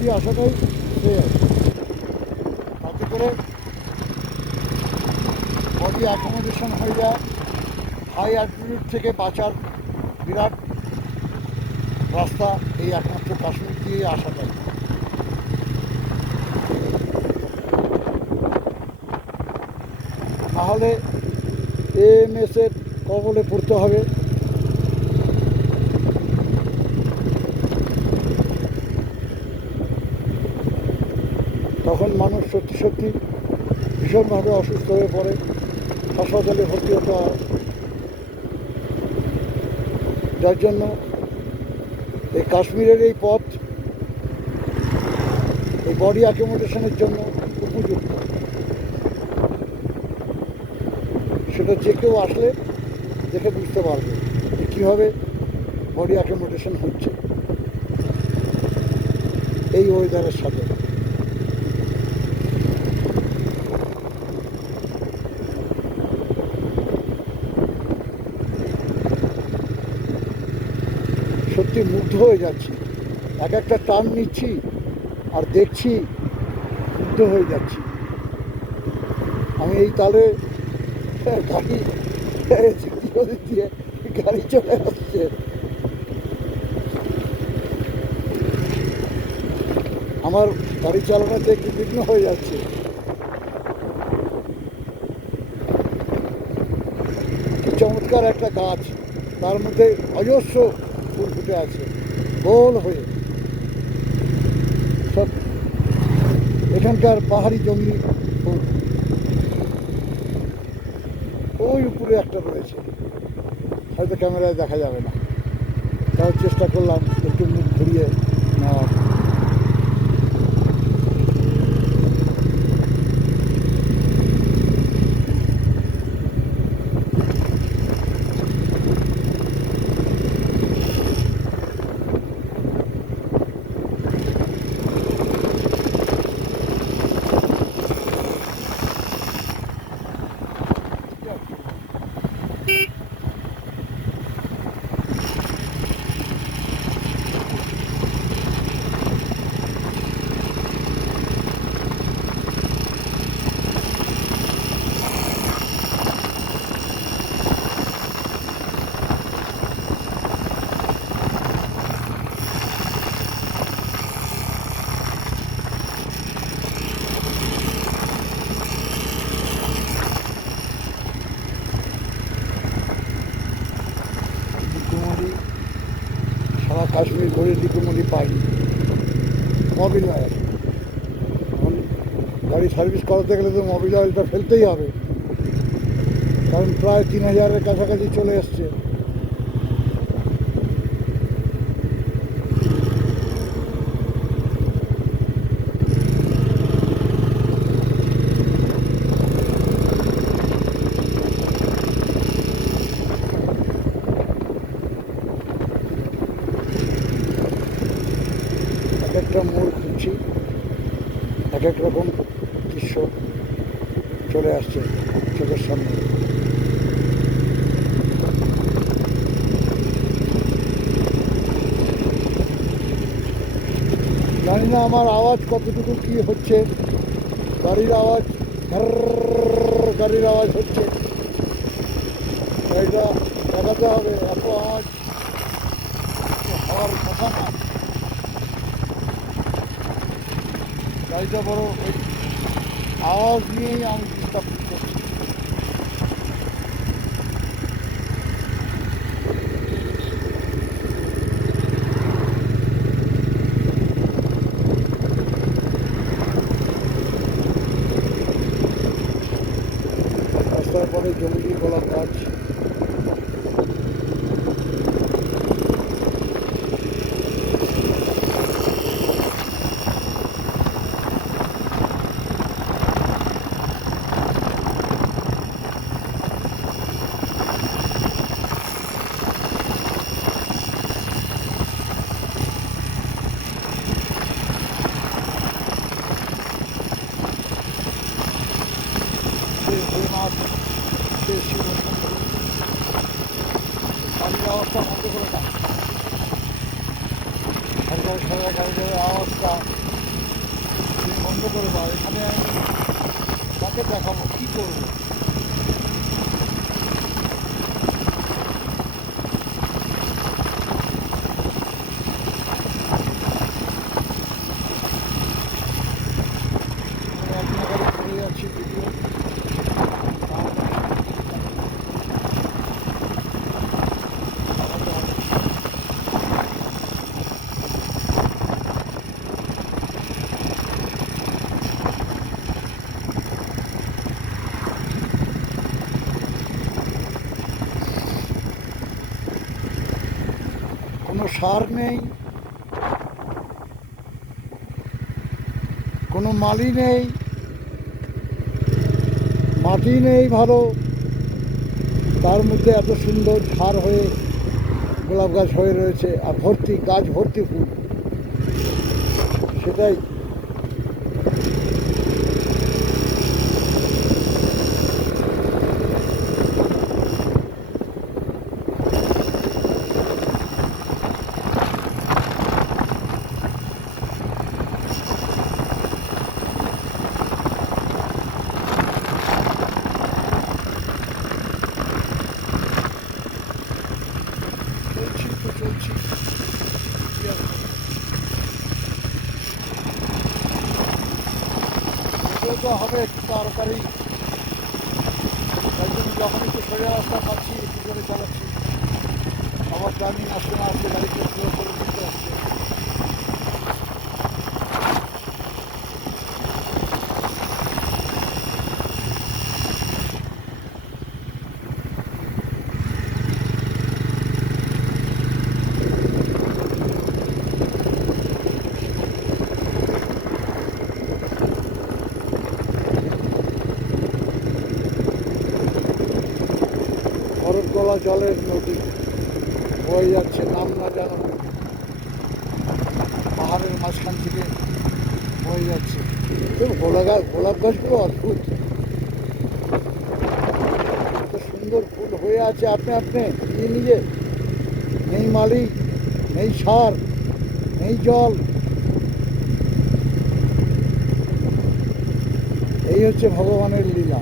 ছুটি আসাটাই শ্রেয়। তাতে করে বডি অ্যাকোমোডেশন হয়ে যায়। হাই অ্যালটিটিউড থেকে বাঁচার বিরাট রাস্তা এই একমাত্র কাশ্মীর দিয়ে আসাটাই। নাহলে এএমএসের কবলে পড়তে হবে। তখন মানুষ সত্যি সত্যি ভীষণভাবে অসুস্থ হয়ে পড়ে, হাসপাতালে ভর্তি হতে হয়। যার জন্য এই কাশ্মীরের এই পথ এই বডি অ্যাকোমোডেশনের জন্য উপযুক্ত। সেটা যে কেউ আসলে দেখে বুঝতে পারবে যে কীভাবে বডি অ্যাকোমোডেশন হচ্ছে এই ওয়েদারের সাথে। সত্যি মুগ্ধ হয়ে যাচ্ছি, এক একটা টার্ন নিচ্ছি আর দেখছি, মুগ্ধ হয়ে যাচ্ছি। আমি এই তালে গাড়ি দিয়ে গাড়ি চলে আসছে। আমার গাড়ি চালানোতে একটু বিঘ্ন হয়ে যাচ্ছে। কি চমৎকার একটা গাছ, তার মধ্যে অজস্র ফুল ফুটে আছে গোল হয়ে। সব এখানকার পাহাড়ি জঙ্গলি ফুল। ওই উপরে একটা রয়েছে, হয়তো ক্যামেরায় দেখা যাবে না, তাও চেষ্টা করলাম একটু মুখ ঘুরিয়ে নেওয়ার। সারা কাশ্মীর ঘুরে লিকুমলি পাইনি, মোবিল অয়েল। এখন গাড়ি সার্ভিস করাতে গেলে তো মোবিল অয়েলটা ফেলতেই হবে, কারণ প্রায় 3000-এর কাছাকাছি চলে এসছে। এক একটা মোড় খুঁজছি, এক এক রকম দৃশ্য চলে আসছে চোখের সামনে। জানি না আমার আওয়াজ কতটুকু কি হচ্ছে, গাড়ির আওয়াজ, গাড়ির আওয়াজ হচ্ছে, গাড়িটা দেখাতে হবে। এত আওয়াজ হওয়ার কথা না, গাড়িটা বড় ওই আওয়াজ নিয়েই আমি ডিস্টার্ব করছি। রাস্তার পরে জঙ্গলি গোলাপ গাছ, গাড়ির আওয়াজটা বন্ধ করে না, গাড়িটার আওয়াজটা এখানে আমি তাকে দেখাবো কী করবো। আমি এক নাগারে করে যাচ্ছি ভিডিও। কোনো সার নেই, কোনো মালি নেই, মাটি নেই ভালো, তার মধ্যে এত সুন্দর ঝাড় হয়ে গোলাপ গাছ হয়ে রয়েছে আর ভর্তি গাছ ভর্তি ফুল। সেটাই চলছি তো চলছি। কি আর করব? এটাও তো হবে একটু তাড়াতাড়ি, তাই জন্য যখন একটু সোজা রাস্তা পাচ্ছি একটু করে চালাচ্ছি। আবার টার্নিং আসতে না আসতে গাড়িকে স্লো করে দিতে হচ্ছে। খরচ গলা জলের নদী বয়ে যাচ্ছে, নাম না জানো পাহাড়ের মাঝখান থেকে বয়ে যাচ্ছে। তো গোলাপ গাছগুলো অদ্ভুত, এত সুন্দর ফুল হয়ে আছে আপনি আপনি নিজে নিজে। নেই মালি, নেই সার, নেই জল, এই হচ্ছে ভগবানের লীলা।